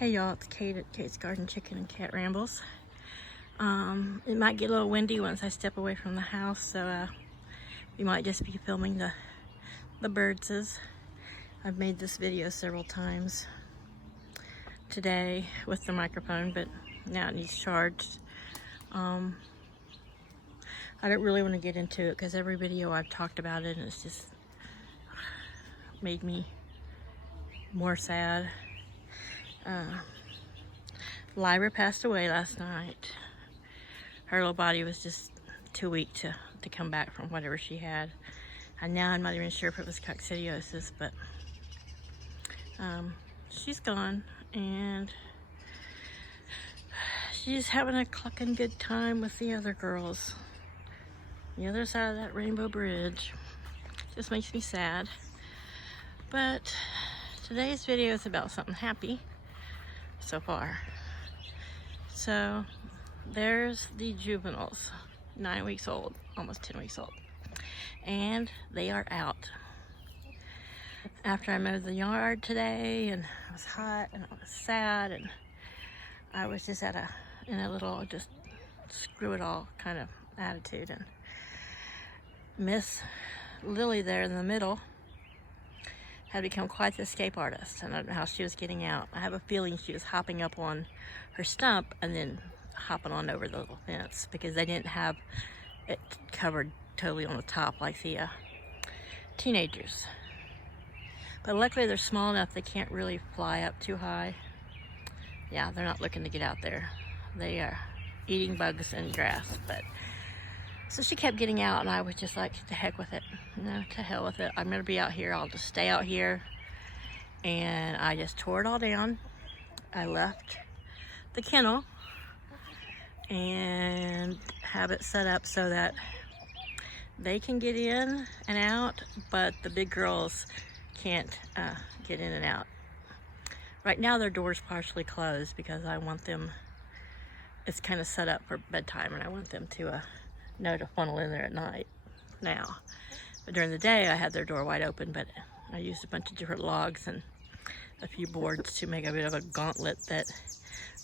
Hey y'all, it's Kate at Kate's Garden Chicken and Cat Rambles. It might get a little windy once I step away from the house, so we might just be filming the birds. I've made this video several times today with the microphone, but now it needs charged. I don't really want to get into it because every video I've talked about it and it's just made me more sad. Lyra passed away last night. Her little body was just too weak to come back from whatever she had. And now I'm not even sure if it was coccidiosis, but she's gone and she's having a clucking good time with the other girls. The other side of that rainbow bridge. Just makes me sad. But today's video is about something happy so far. So there's the juveniles, 9 weeks old, almost 10 weeks old, and they are out. After I mowed the yard today and it was hot and I was sad and I was just in a little just screw it all kind of attitude, and Miss Lily there in the middle had become quite the escape artist, and I don't know how she was getting out. I have a feeling she was hopping up on her stump and then hopping on over the little fence because they didn't have it covered totally on the top like the teenagers. But luckily they're small enough they can't really fly up too high. Yeah, they're not looking to get out there. They are eating bugs and grass, but so she kept getting out, and I was just like, to heck with it. No, to hell with it. I'm going to be out here. I'll just stay out here. And I just tore it all down. I left the kennel and have it set up so that they can get in and out, but the big girls can't get in and out. Right now, their door's partially closed because I want them, it's kind of set up for bedtime, and I want them to know to funnel in there at night now. But during the day I had their door wide open, but I used a bunch of different logs and a few boards to make a bit of a gauntlet that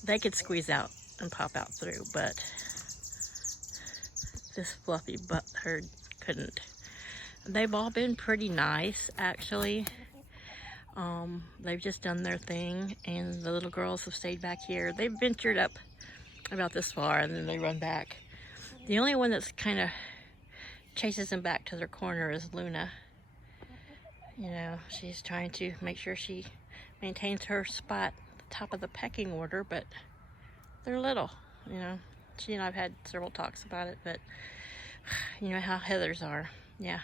they could squeeze out and pop out through, but this fluffy butt herd couldn't. They've all been pretty nice, actually. They've just done their thing, and the little girls have stayed back here. They've ventured up about this far and then they run back. The only one that's kind of chases them back to their corner is Luna. You know, she's trying to make sure she maintains her spot at the top of the pecking order, but they're little, you know. She and I've had several talks about it, but you know how Heathers are. Yeah,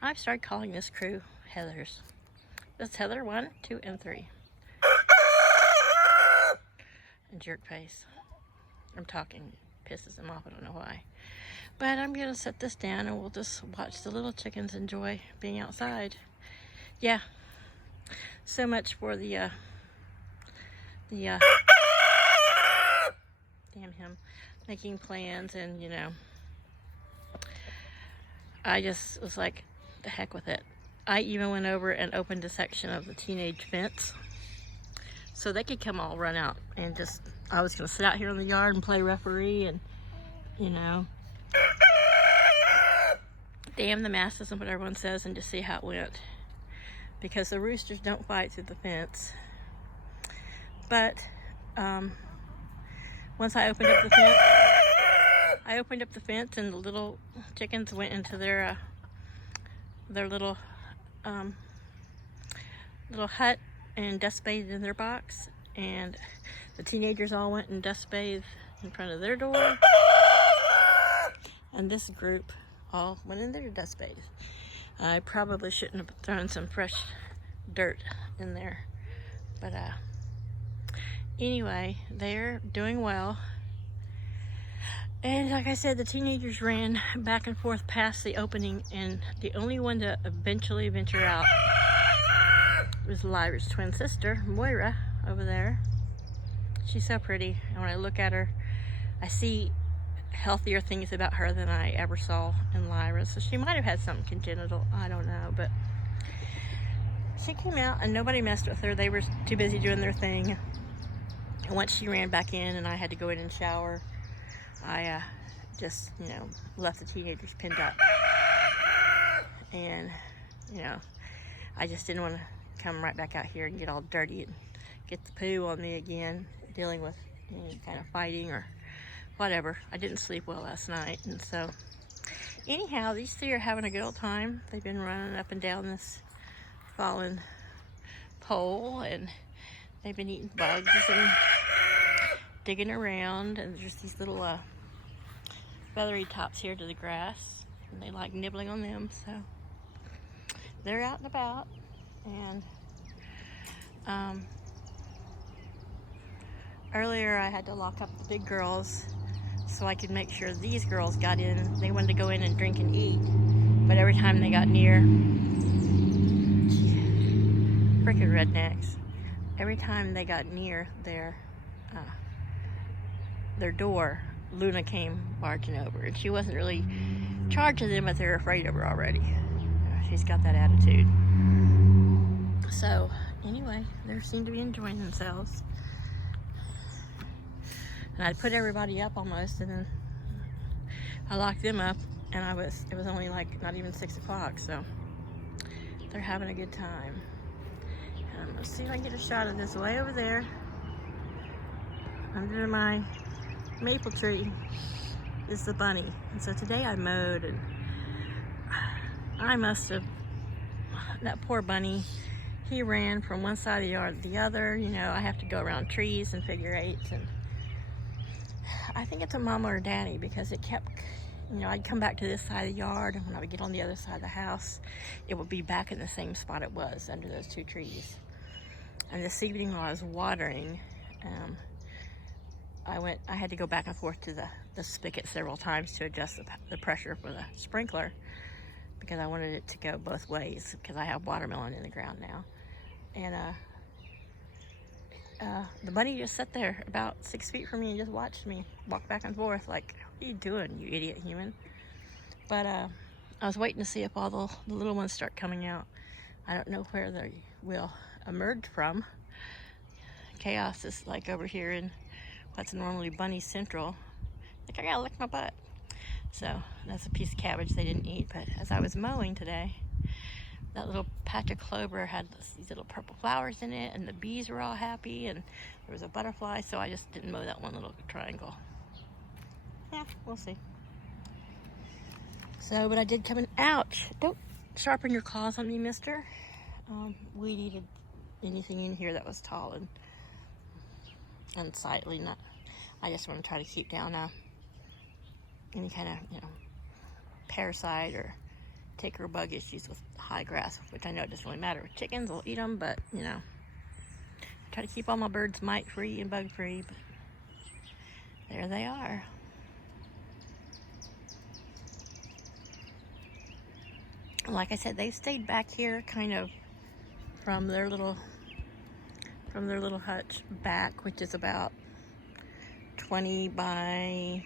I've started calling this crew Heathers. That's Heather 1, 2, and 3. And jerk face. I'm talking. Pisses them off, I don't know why. But I'm gonna set this down and we'll just watch the little chickens enjoy being outside. Yeah, so much for the damn him, making plans. And you know, I just was like, the heck with it. I even went over and opened a section of the teenage fence so they could come all run out and just, I was gonna sit out here in the yard and play referee and, you know, damn the masses and what everyone says, and just see how it went. Because the roosters don't fight through the fence. But once I opened up the fence, and the little chickens went into their little hut and dust bathed in their box, and the teenagers all went and dust bathed in front of their door, and this group all went in there to dust bathe. I probably shouldn't have thrown some fresh dirt in there, but anyway, they're doing well. And like I said, the teenagers ran back and forth past the opening, and the only one to eventually venture out was Lyra's twin sister, Moira, over there. She's so pretty, and when I look at her, I see healthier things about her than I ever saw in Lyra. So she might have had something congenital, I don't know, but she came out and nobody messed with her. They were too busy doing their thing. And once she ran back in and I had to go in and shower, I just, left the teenagers pinned up. And, I just didn't want to come right back out here and get all dirty and get the poo on me again, dealing with any kind of fighting or whatever. I didn't sleep well last night, and so anyhow, these three are having a good old time. They've been running up and down this fallen pole, and they've been eating bugs and digging around, and there's these little feathery tops here to the grass, and they like nibbling on them, so they're out and about. And earlier I had to lock up the big girls so I could make sure these girls got in. They wanted to go in and drink and eat, but every time they got near, freaking rednecks, every time they got near their door, Luna came barging over, and she wasn't really charging them, but they're afraid of her already. She's got that attitude. So anyway, they seem to be enjoying themselves. And I put everybody up almost, and then I locked them up, and it was only like not even 6 o'clock, so they're having a good time. And I'm gonna see if I can get a shot of this way over there under my maple tree is the bunny. And so today I mowed, and I must have, that poor bunny, he ran from one side of the yard to the other. I have to go around trees and figure eights, and I think it's a mama or daddy, because it kept, I'd come back to this side of the yard, and when I would get on the other side of the house, it would be back in the same spot it was, under those two trees. And this evening while I was watering, I had to go back and forth to the spigot several times to adjust the pressure for the sprinkler, because I wanted it to go both ways, because I have watermelon in the ground now. And the bunny just sat there about 6 feet from me and just watched me walk back and forth like, what are you doing, you idiot human? But I was waiting to see if all the little ones start coming out. I don't know where they will emerge from. Chaos is like over here in what's normally Bunny Central. Like, I gotta lick my butt. So that's a piece of cabbage they didn't eat. But as I was mowing today, that little patch of clover had these little purple flowers in it, and the bees were all happy, and there was a butterfly, so I just didn't mow that one little triangle. Yeah, we'll see. So, but I did come in. Ouch! Don't sharpen your claws on me, mister. Weed eated anything in here that was tall and unsightly. I just want to try to keep down any kind of, parasite or tick or bug issues with high grass, which I know it doesn't really matter with chickens. They'll eat them, but, try to keep all my birds mite-free and bug-free, but there they are. Like I said, they've stayed back here kind of from their little hutch back, which is about 20 by,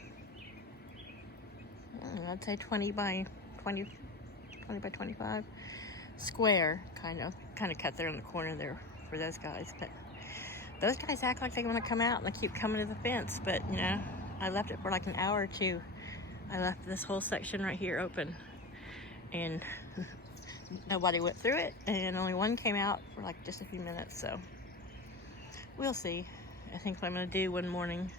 I'd say 20 by 25 square, kind of cut there in the corner there for those guys. But those guys act like they want to come out, and they keep coming to the fence. But I left it for like an hour or two. I left this whole section right here open, and nobody went through it, and only one came out for like just a few minutes. So we'll see. I think what I'm gonna do one morning,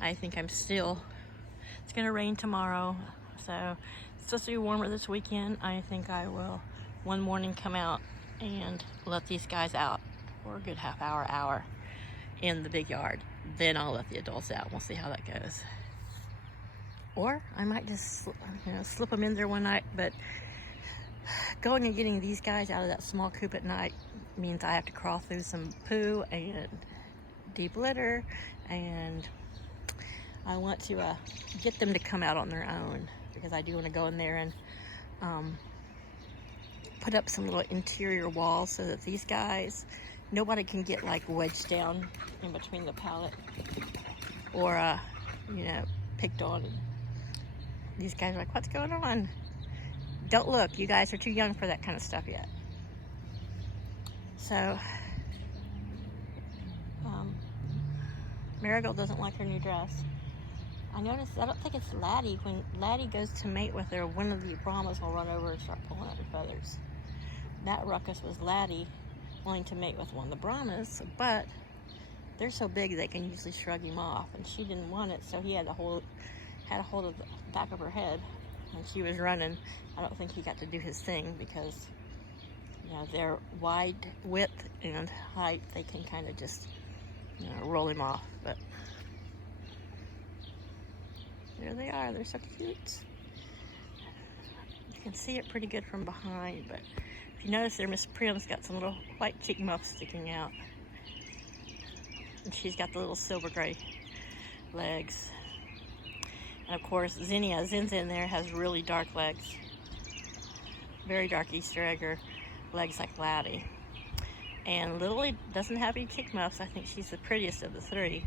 it's gonna rain tomorrow, so it's supposed to be warmer this weekend. I think I will one morning come out and let these guys out for a good half hour in the big yard. Then I'll let the adults out. We'll see how that goes. Or I might just slip them in there one night, but going and getting these guys out of that small coop at night means I have to crawl through some poo and deep litter, and I want to get them to come out on their own, because I do want to go in there and put up some little interior walls so that these guys, nobody can get like wedged down in between the pallet or picked on. These guys are like, what's going on? Don't look, you guys are too young for that kind of stuff yet. So Marigold doesn't like her new dress. I noticed, I don't think it's Laddie. When Laddie goes to mate with her, one of the Brahmas will run over and start pulling at her feathers. That ruckus was Laddie wanting to mate with one of the Brahmas, but they're so big they can usually shrug him off, and she didn't want it, so he had a hold of the back of her head, and she was running. I don't think he got to do his thing because, you know, their wide width and height, they can kind of just, you know, roll him off. But there they are. They're so cute. You can see it pretty good from behind, but if you notice there, Miss Prim's got some little white cheek muffs sticking out. And she's got the little silver gray legs. And of course, Zin's in there, has really dark legs. Very dark Easter egger legs like Laddie. And Lily doesn't have any cheek muffs. I think she's the prettiest of the three.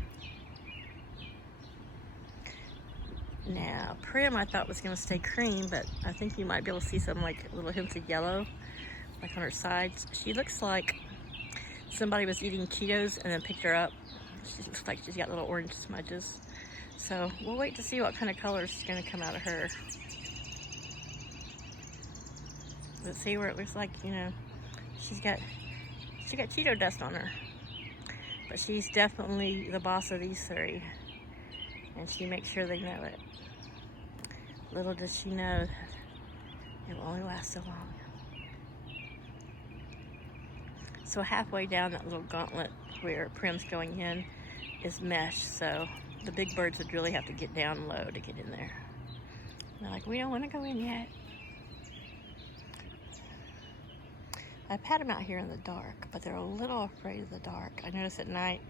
Now, Prim I thought was going to stay cream, but I think you might be able to see some like little hints of yellow, like on her sides. She looks like somebody was eating Cheetos and then picked her up. She looks like she's got little orange smudges. So we'll wait to see what kind of color is going to come out of her. Let's see where it looks like, you know, she got Cheeto dust on her. But she's definitely the boss of these three. And she makes sure they know it. Little does she know that it will only last so long. So halfway down that little gauntlet where Prim's going in is mesh, so the big birds would really have to get down low to get in there. They're like, we don't want to go in yet. I've had them out here in the dark, but they're a little afraid of the dark. I notice at night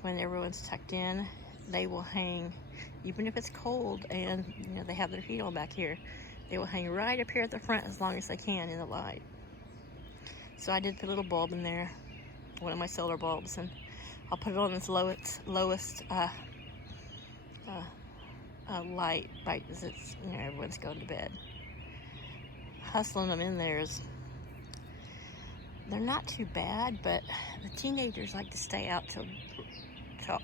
when everyone's tucked in, they will hang, even if it's cold and you know they have their feet on back here, they will hang right up here at the front as long as they can in the light. So I did put a little bulb in there, one of my solar bulbs, and I'll put it on its lowest light right as it's, you know, everyone's going to bed. Hustling them in there is, they're not too bad, but the teenagers like to stay out till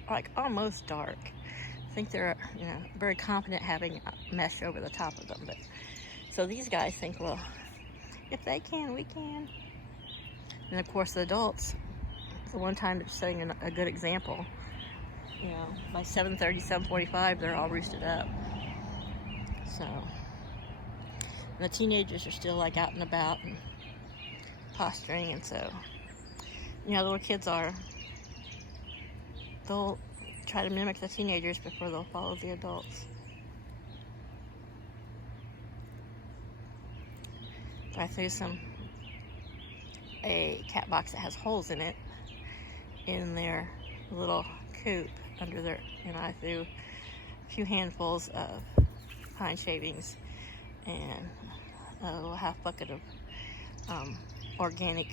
like almost dark. I think they're, you know, very confident having mesh over the top of them. But so these guys think, well, if they can, we can. And of course, the adults, the one time they're setting a good example. You know, by 7:30, 7:45, they're all roosted up. So, and the teenagers are still like out and about and posturing, and so, you know, little kids are, they'll try to mimic the teenagers before they'll follow the adults. I threw a cat box that has holes in it in their little coop under there, and I threw a few handfuls of pine shavings and a little half bucket of organic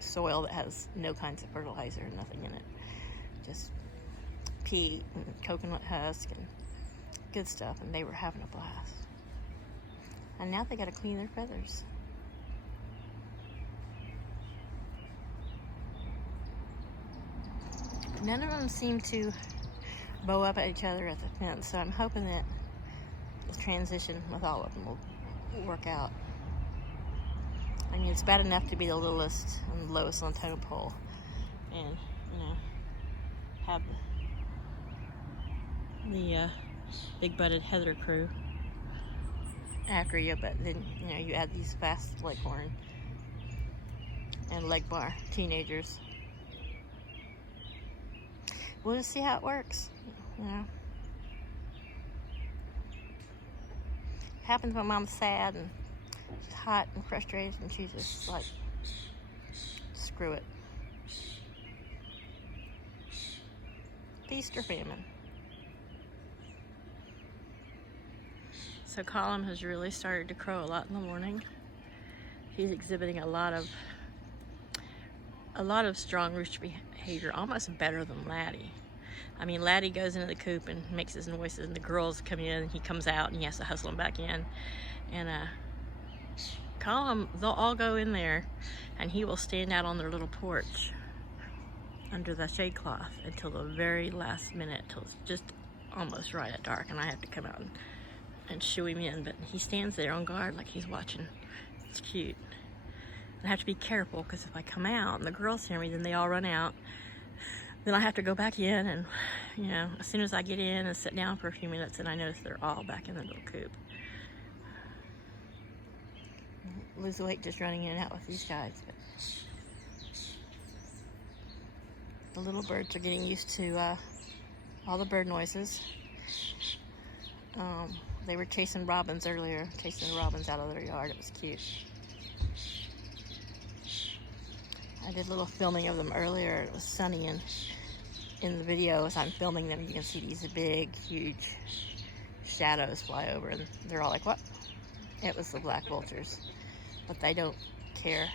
soil that has no kinds of fertilizer, nothing in it, just peat and coconut husk and good stuff, and they were having a blast. And now they got to clean their feathers. None of them seem to bow up at each other at the fence, so I'm hoping that the transition with all of them will work out. I mean, it's bad enough to be the littlest and the lowest on the totem pole and, you know, have the big-butted heather crew after you, but then, you know, you add these fast leghorn and Legbar teenagers. We'll just see how it works, you know. It happens when Mom's sad and she's hot and frustrated, and she's just like, screw it. Feast or famine. So Colin has really started to crow a lot in the morning. He's exhibiting a lot of strong rooster behavior, almost better than Laddie. I mean, Laddie goes into the coop and makes his noises, and the girls come in, and he comes out, and he has to hustle them back in. And Colin, they'll all go in there, and he will stand out on their little porch under the shade cloth until the very last minute, till it's just almost right at dark, and I have to come out and shoo him in. But he stands there on guard like he's watching. It's cute. I have to be careful because if I come out and the girls hear me, then they all run out. Then I have to go back in, and you know, as soon as I get in and sit down for a few minutes, and I notice they're all back in the little coop. Lose weight just running in and out with these guys. But the little birds are getting used to all the bird noises. They were chasing robins earlier, chasing robins out of their yard. It was cute. I did a little filming of them earlier. It was sunny, and in the video as I'm filming them, you can see these big, huge shadows fly over, and they're all like, what? It was the black vultures. But they don't care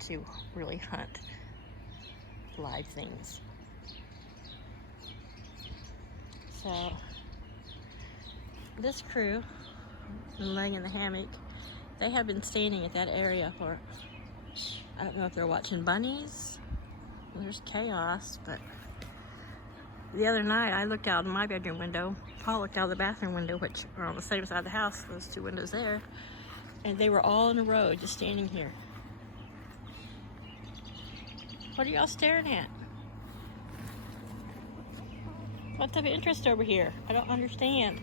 to really hunt live things. So this crew, laying in the hammock, they have been standing at that area for, I don't know if they're watching bunnies. There's chaos, but the other night I looked out in my bedroom window. Paul looked out of the bathroom window, which are on the same side of the house, those two windows there, and they were all in a row just standing here. What are y'all staring at? What's of interest over here? I don't understand.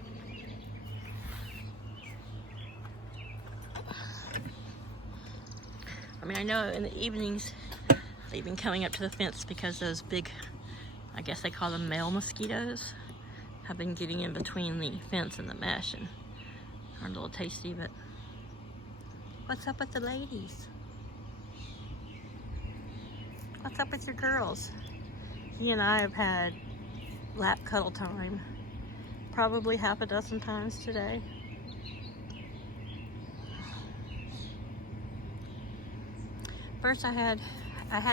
I mean, I know in the evenings they've been coming up to the fence because those big, I guess they call them male mosquitoes, have been getting in between the fence and the mesh and are a little tasty. But what's up with the ladies? What's up with your girls? He and I have had lap cuddle time probably half a dozen times today. First I had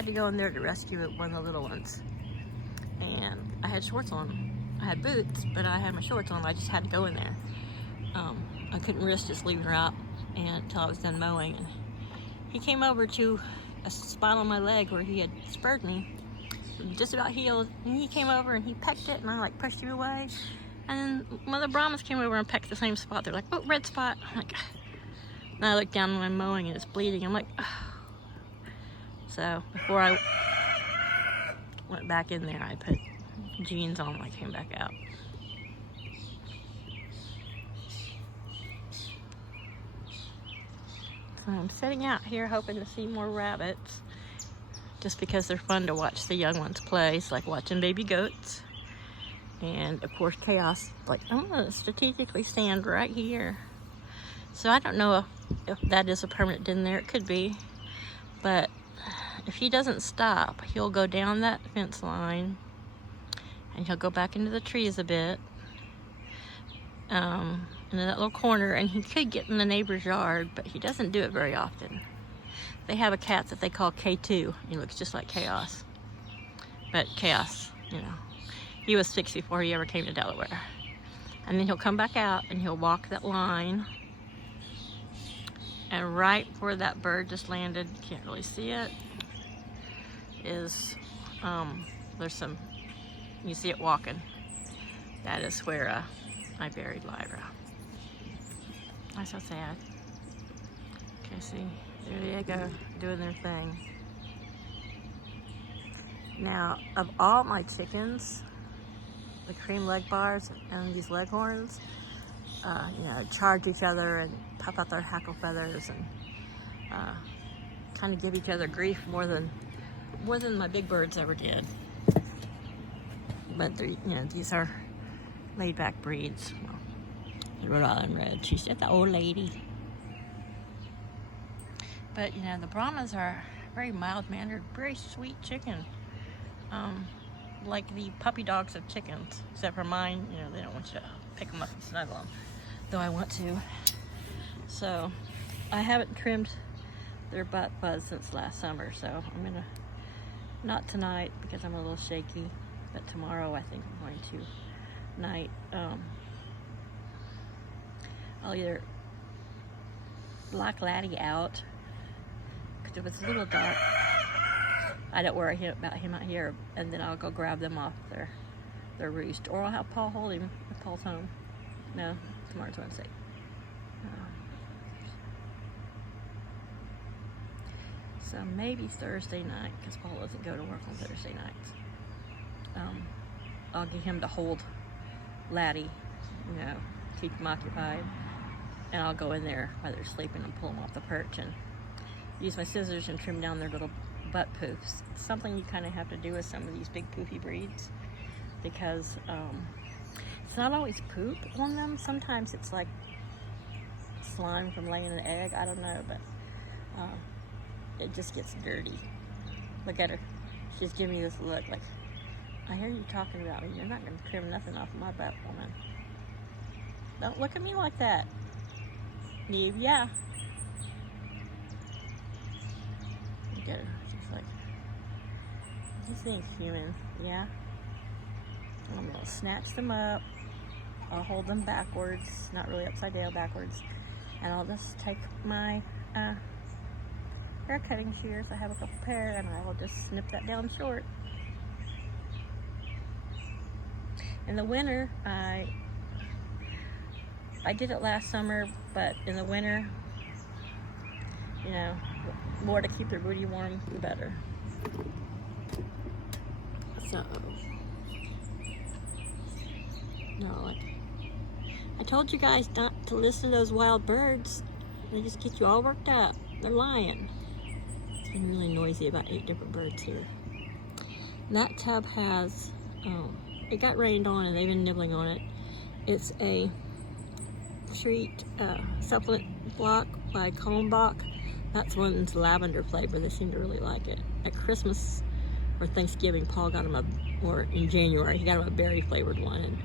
to go in there to rescue one of the little ones, and I had shorts on. I had boots, but I had my shorts on. I just had to go in there. I couldn't risk just leaving her out until I was done mowing. And he came over to a spot on my leg where he had spurred me, just about healed, and he came over and he pecked it, and I like pushed him away, and then one of the Brahmas came over and pecked the same spot. They're like, oh, red spot. I'm like, and I look down when I'm mowing and it's bleeding. I'm like, oh. So before I went back in there, I put jeans on when I came back out. So I'm sitting out here hoping to see more rabbits, just because they're fun to watch the young ones play. It's like watching baby goats. And of course Chaos, like, I'm gonna strategically stand right here. So I don't know if that is a permanent den there. It could be, but if he doesn't stop, he'll go down that fence line and he'll go back into the trees a bit, into that little corner, and he could get in the neighbor's yard, but he doesn't do it very often. They have a cat that they call K2. He looks just like Chaos. But Chaos, you know, he was 6 before he ever came to Delaware. And then he'll come back out and he'll walk that line. And right where that bird just landed, you can't really see it, is, there's some, you see it walking. That is where I buried Lyra. That's so sad. Okay, see, there they go, doing their thing. Now, of all my chickens, the cream Legbars and these leghorns, you know, charge each other and pop out their hackle feathers and kind of give each other grief more than my big birds ever did. But they're, you know, these are laid-back breeds. Well, the Rhode Island Red, she's just the old lady. But you know, the Brahmas are very mild-mannered, very sweet chicken. Like the puppy dogs of chickens, except for mine. You know, they don't want you to pick them up and snuggle them, though I want to. So I haven't trimmed their butt fuzz since last summer, so I'm gonna, not tonight because I'm a little shaky, but tomorrow I think I'm going to night. I'll either black Laddie out, because if it's a little dark, I don't worry about him out here, and then I'll go grab them off their roost, or I'll have Paul hold him if Paul's home. No, tomorrow's Wednesday. So maybe Thursday night, because Paul doesn't go to work on Thursday nights. I'll get him to hold Laddie, you know, keep him occupied, and I'll go in there while they're sleeping and pull them off the perch and use my scissors and trim down their little butt poofs. It's something you kind of have to do with some of these big poofy breeds, because it's not always poop on them. Sometimes it's like slime from laying an egg. I don't know, but it just gets dirty. Look at her. She's giving me this look like, I hear you talking about me. You're not going to trim nothing off of my butt, woman. Don't look at me like that. Eve, yeah. Look at her. She's like, you think human, yeah? I'm going to snatch them up. I'll hold them backwards, not really upside down, backwards. And I'll just take my hair cutting shears. I have a couple pair, and I will just snip that down short. In the winter, I did it last summer, but in the winter, you know, more to keep their booty warm, the better. So, no, I told you guys not to listen to those wild birds. They just get you all worked up. They're lying. It's been really noisy, about 8 different birds here. And that tub has, it got rained on and they've been nibbling on it. It's a treat supplement block by Kalmbach. That's one's lavender flavor. They seem to really like it. At Christmas or Thanksgiving, Paul got him or in January, he got him a berry flavored one, and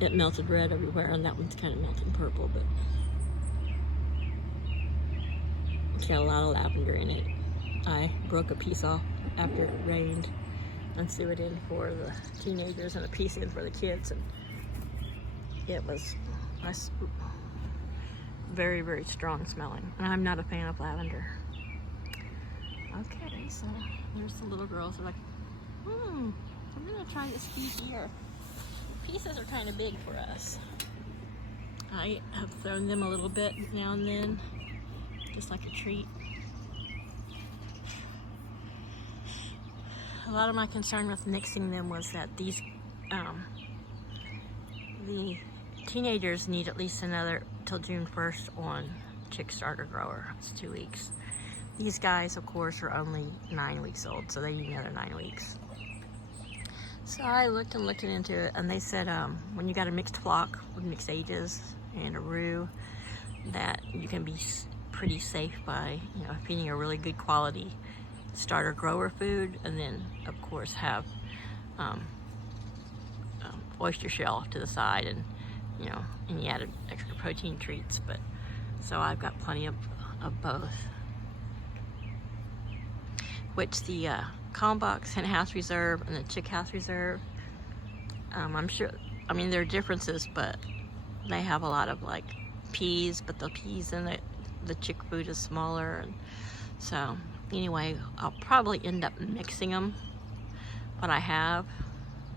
it melted red everywhere, and that one's kind of melting purple, but it's got a lot of lavender in it. I broke a piece off after it rained and threw it in for the teenagers and a piece in for the kids, and it was very, very strong smelling, and I'm not a fan of lavender. Okay, so there's the little girls. They're like, I'm gonna try this piece here. The pieces are kind of big for us. I have thrown them a little bit now and then, just like a treat. A lot of my concern with mixing them was that these, the teenagers need at least another till June 1st on chick starter grower. It's 2 weeks. These guys, of course, are only 9 weeks old, so they need another 9 weeks. So I looked into it, and they said when you got a mixed flock with mixed ages and a roux, that you can be pretty safe by, you know, feeding a really good quality starter grower food, and then of course have oyster shell to the side, and you know, any added extra protein treats. But so I've got plenty of both, which the Kalmbach's Hen House Reserve and the Chick House Reserve, I'm sure, I mean, there are differences, but they have a lot of like peas, but the peas in the chick food is smaller, and so anyway, I'll probably end up mixing them, what I have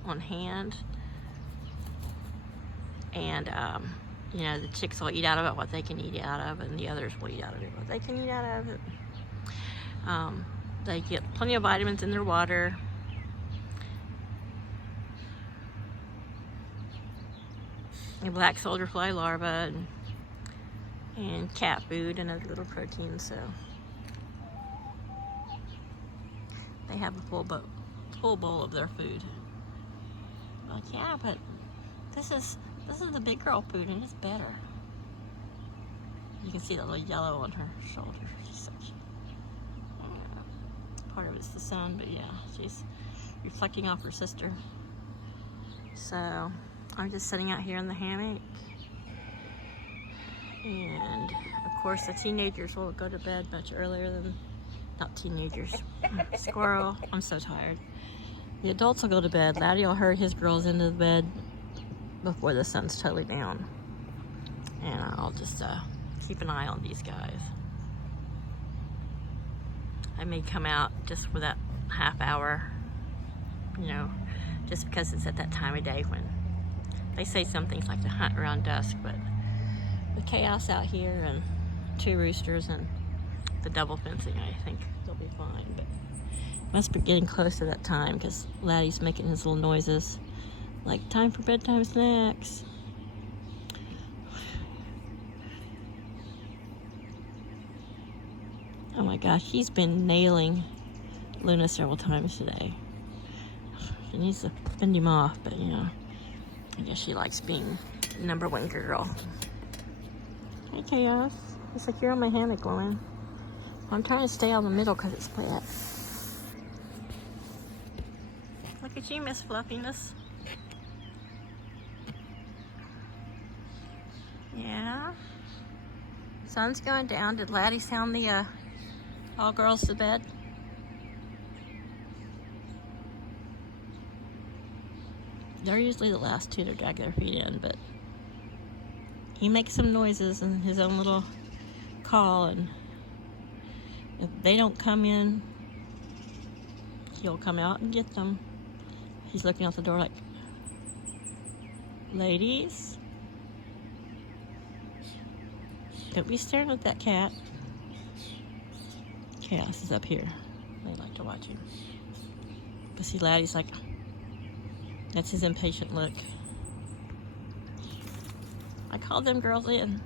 on hand, and you know, the chicks will eat out of it what they can eat out of, and the others will eat out of it what they can eat out of it. They get plenty of vitamins in their water. And black soldier fly larvae, and cat food and other little proteins, so they have a full bowl of their food. Like, yeah, but this is the big girl food, and it's better. You can see that little yellow on her shoulder. She's so cute. Part of it's the sun, but yeah, she's reflecting off her sister. So I'm just sitting out here in the hammock, and of course the teenagers will go to bed much earlier than, not teenagers, squirrel, I'm so tired. The adults will go to bed. Laddie will hurry his girls into the bed before the sun's totally down, and I'll just keep an eye on these guys. I may come out just for that half hour, you know, just because it's at that time of day when they say some things like to hunt around dusk, but with chaos out here and 2 roosters and the double fencing, I think they'll be fine. But must be getting close to that time because Laddie's making his little noises like time for bedtime snacks. Oh my gosh, he's been nailing Luna several times today. She needs to fend him off, but you know, I guess she likes being #1 girl. Hey Chaos, it's like you're on my hammock, woman. I'm trying to stay on the middle because it's wet. Look at you, Miss Fluffiness. Yeah. Sun's going down. Did Laddie sound the all girls to bed? They're usually the last 2 to drag their feet in, but he makes some noises in his own little call, and if they don't come in, he'll come out and get them. He's looking out the door like, ladies, don't be staring at that cat. Chaos is up here. They like to watch him. But see, Laddie's like, that's his impatient look. I called them girls in.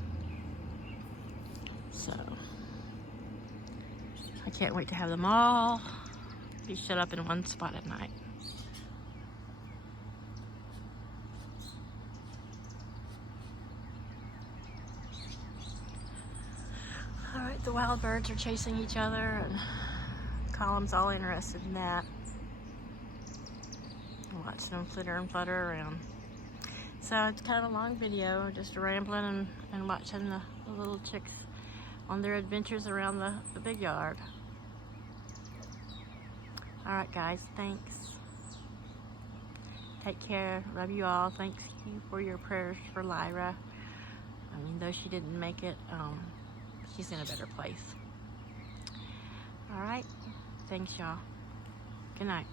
So, I can't wait to have them all be shut up in one spot at night. Alright, the wild birds are chasing each other, and Column's all interested in that. Watching them flitter and flutter around. So it's kind of a long video, just rambling and watching the little chicks on their adventures around the big yard. Alright guys, thanks. Take care. Love you all. Thanks you for your prayers for Lyra. I mean, though she didn't make it, she's in a better place. Alright. Thanks y'all. Good night.